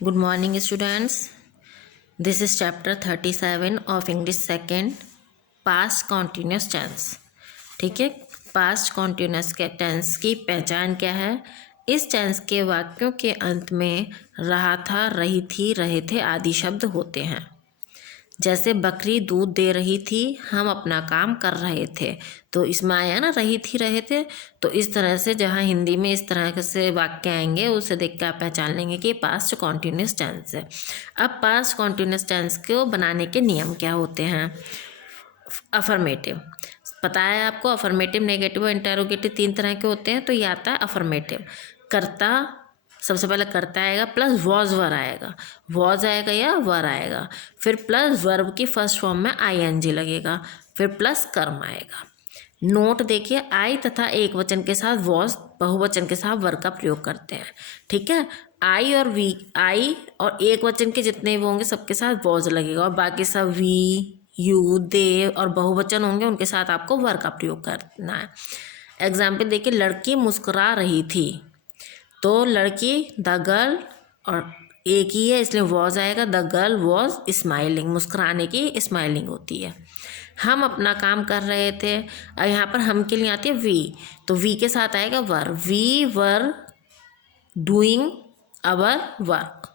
Good morning, students. This is chapter 37 of English second, past continuous tense. ठीक है, past continuous के tense की पहचान क्या है? इस टेंस के वाक्यों के अंत में रहा था, रही थी, रहे थे आदि शब्द होते हैं। जैसे बकरी दूध दे रही थी, हम अपना काम कर रहे थे, तो इसमें आया ना रही थी, रहे थे। तो इस तरह से जहाँ हिंदी में इस तरह से वाक्य आएंगे उसे देख कर आप पहचान लेंगे कि पास्ट कॉन्टिन्यूस टेंस है। अब पास्ट कॉन्टिन्यूस टेंस को बनाने के नियम क्या होते हैं? अफर्मेटिव पता है आपको, अफर्मेटिव, नेगेटिव और इंटेरोगेटिव 3 तरह के होते हैं। तो ये आता है अफर्मेटिव। कर्ता सबसे पहले करता आएगा, प्लस वॉज वर आएगा, वॉज आएगा या वर आएगा, फिर प्लस वर्ब की फर्स्ट फॉर्म में आईएनजी लगेगा, फिर प्लस कर्म आएगा। नोट देखिए, आई तथा एक वचन के साथ वॉज, बहुवचन के साथ वर का प्रयोग करते हैं। ठीक है, आई और एक वचन के जितने भी होंगे सबके साथ वॉज लगेगा, और बाकी सब वी, यू, दे और बहुवचन होंगे उनके साथ आपको वर का प्रयोग करना है। एग्जाम्पल देखिए, लड़की मुस्कुरा रही थी, तो लड़की द गर्ल, और एक ही है इसलिए वॉज आएगा, द गर्ल वॉज स्माइलिंग, मुस्कुराने की स्माइलिंग होती है। हम अपना काम कर रहे थे, और यहाँ पर हम के लिए आती है वी, तो वी के साथ आएगा were, we were doing our work.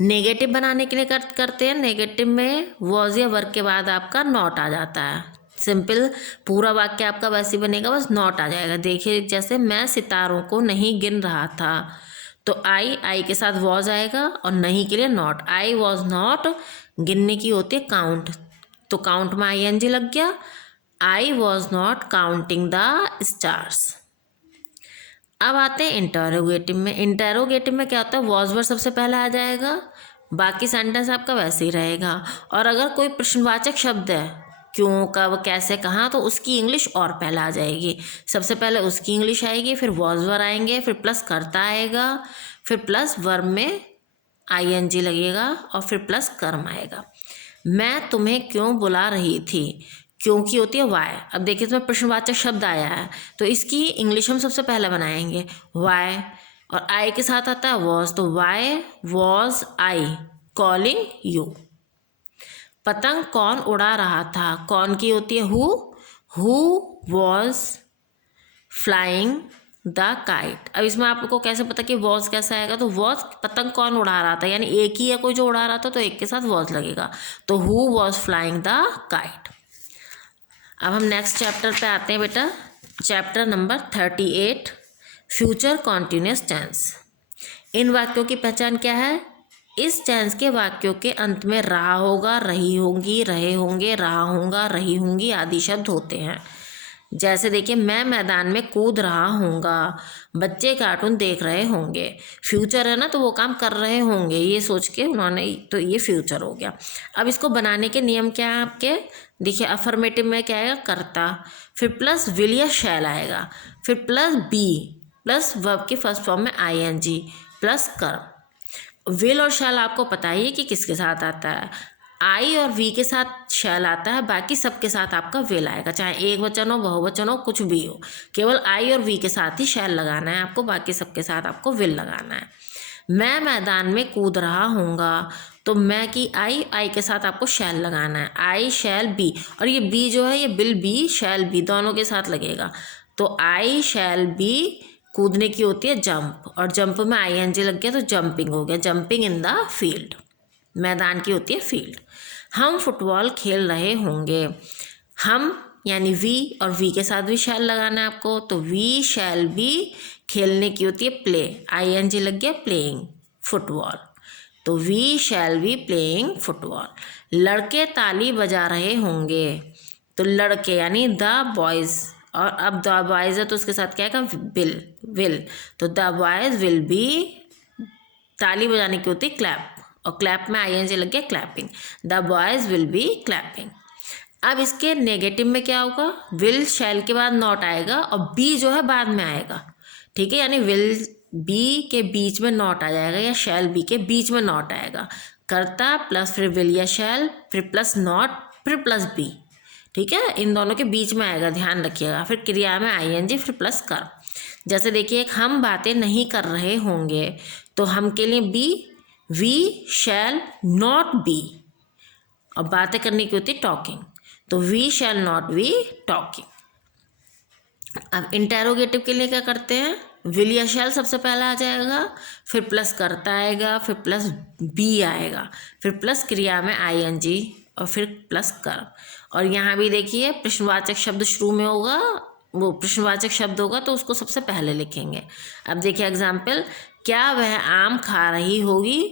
Negative बनाने के लिए करते हैं, नेगेटिव में वॉज या वर्क के बाद आपका नॉट आ जाता है। सिंपल पूरा वाक्य आपका वैसे ही बनेगा, बस नॉट आ जाएगा। देखिए, जैसे मैं सितारों को नहीं गिन रहा था, तो आई के साथ वॉज आएगा, और नहीं के लिए नॉट। आई वॉज नॉट, गिनने की होती है काउंट, तो काउंट में आईएनजी लग गया। I was not counting the stars. अब आते हैं इंटरोगेटिव में। इंटरोगेटिव में क्या होता है, वॉज वर सबसे पहले आ जाएगा, बाकी सेंटेंस आपका वैसे ही रहेगा। और अगर कोई प्रश्नवाचक शब्द है, क्यों, कब, कैसे, कहाँ, तो उसकी इंग्लिश और पहले आ जाएगी। सबसे पहले उसकी इंग्लिश आएगी, फिर वॉज वर आएंगे, फिर प्लस करता आएगा, फिर प्लस वर्ब में आईएनजी लगेगा, और फिर प्लस कर्म आएगा। मैं तुम्हें क्यों बुला रही थी, क्योंकि होती है वाई। अब देखिए, इसमें प्रश्नवाचक शब्द आया है, तो इसकी इंग्लिश हम सबसे पहले बनाएंगे वाई, और आई के साथ आता है वॉज, तो why was I calling you. पतंग कौन उड़ा रहा था, कौन की होती है who was flying the kite. अब इसमें आपको कैसे पता कि वॉज कैसा आएगा, तो वॉज पतंग कौन उड़ा रहा था, यानी एक ही है कोई जो उड़ा रहा था, तो एक के साथ वॉज लगेगा, तो who was flying the kite. अब हम नेक्स्ट चैप्टर पे आते हैं बेटा, chapter number 38, future continuous tense. इन वाक्यों की पहचान क्या है? इस टेंस के वाक्यों के अंत में रहा होगा, रही होंगी, रहे होंगे, रहा होगा, रही होंगी आदि शब्द होते हैं। जैसे देखिए, मैं मैदान में कूद रहा हूँगा, बच्चे कार्टून देख रहे होंगे। फ्यूचर है ना, तो वो काम कर रहे होंगे, ये सोच के उन्होंने, तो ये फ्यूचर हो गया। अब इसको बनाने के नियम क्या है आपके? देखिए, अफर्मेटिव में क्या आएगा, करता, फिर प्लस विल या शैल आएगा, फिर प्लस बी, प्लस वर्ब की फर्स्ट फॉर्म में आईएनजी, प्लस कर्म। विल और शैल आपको पता ही है कि किसके साथ आता है। आई और वी के साथ शैल आता है, बाकी सबके साथ आपका विल आएगा, चाहे एक वचन हो, बहुवचन हो, कुछ भी हो, केवल आई और वी के साथ ही शैल लगाना है आपको, बाकी सबके साथ आपको विल लगाना है। मैं मैदान में कूद रहा हूँगा, तो मैं की आई के साथ आपको शैल लगाना है, आई शैल बी, और ये बी जो है ये विल बी शैल बी दोनों के साथ लगेगा, तो आई शैल बी कूदने की होती है जंप, और जंप में आईएनजी लग गया तो जंपिंग हो गया, जंपिंग इन द फील्ड। मैदान की होती है फील्ड। हम फुटबॉल खेल रहे होंगे, हम यानी वी, और वी के साथ भी शैल लगाना है आपको, तो वी शैल बी, खेलने की होती है प्ले, आईएनजी लग गया प्लेइंग फुटबॉल, तो we shall be playing football. लड़के ताली बजा रहे होंगे, तो लड़के यानी द बॉयज़, और अब द बॉयज़ है तो उसके साथ क्या आएगा, विल, तो द बॉयज़ विल बी, ताली बजाने की होती है क्लैप, और क्लैप में आईएनजी लग गया clapping, the boys will be clapping. अब इसके नेगेटिव में क्या होगा, विल शैल के बाद नॉट आएगा, और बी जो है बाद में आएगा। ठीक है, यानी विल बी के बीच में नॉट आ जाएगा, या शैल बी के बीच में नॉट आएगा। करता प्लस फिर विल या शैल, फिर प्लस नॉट, फिर प्लस बी। ठीक है, इन दोनों के बीच में आएगा, ध्यान रखिएगा। फिर क्रिया में आईएनजी, फिर प्लस कर। जैसे देखिए, हम बातें नहीं कर रहे होंगे, तो हम के लिए B, we shall not be, और बातें करने की होती टॉकिंग, तो we shall not be talking. अब इंटेरोगेटिव के लिए क्या करते हैं, विल या शैल सबसे पहला आ जाएगा, फिर प्लस करता आएगा, फिर प्लस बी आएगा, फिर प्लस क्रिया में आईएनजी, और फिर प्लस कर। और यहाँ भी देखिए प्रश्नवाचक शब्द शुरू में होगा, वो प्रश्नवाचक शब्द होगा तो उसको सबसे पहले लिखेंगे। अब देखिए एग्जाम्पल, क्या वह आम खा रही होगी,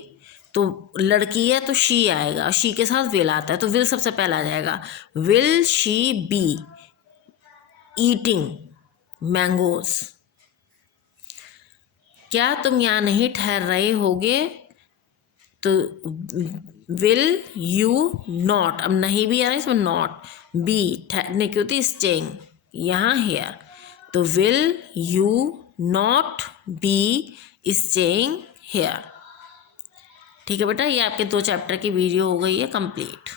तो लड़की है तो शी आएगा, और शी के साथ विल आता है, तो विल सबसे पहला आ जाएगा। Will she be eating mangoes. क्या तुम यहाँ नहीं ठहर रहे होगे, तो विल यू नॉट, अब नहीं भी आ रहा है इसमें नॉट, बी ठहरने की होती स्टेइंग, यहाँ हेयर, तो will you not be staying hair. ठीक है बेटा, ये आपके 2 चैप्टर की वीडियो हो गई है कंप्लीट।